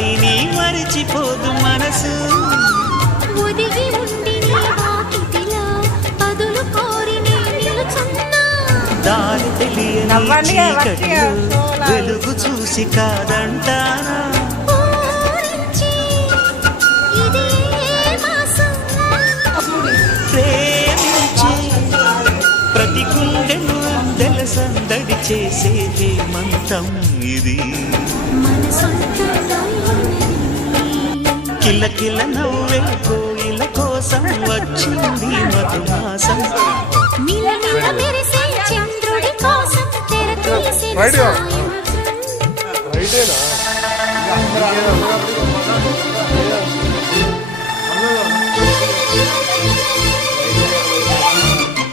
హాయిని మరిచిపోదు మనసు. ఒదిగి ఉండి నీ వాకిటిలో పదులు కోరి నే నిలుచున్నా. దారి తెలియని చీకటిలో వెలుగు చూసి కాదంటానా. ఊరించి ఇదే మాసం. ప్రేమించి ప్రతి గుండెను అందెల సందడి చేసే హేమంతం ఇది. మన సొంతమై కిలకిల నవ్వే కోయిల కోసం వచ్చింది మధుమాసం. మిలమిల మెరిసే చంద్రుడి కోసం తెర తీసిన సాయం.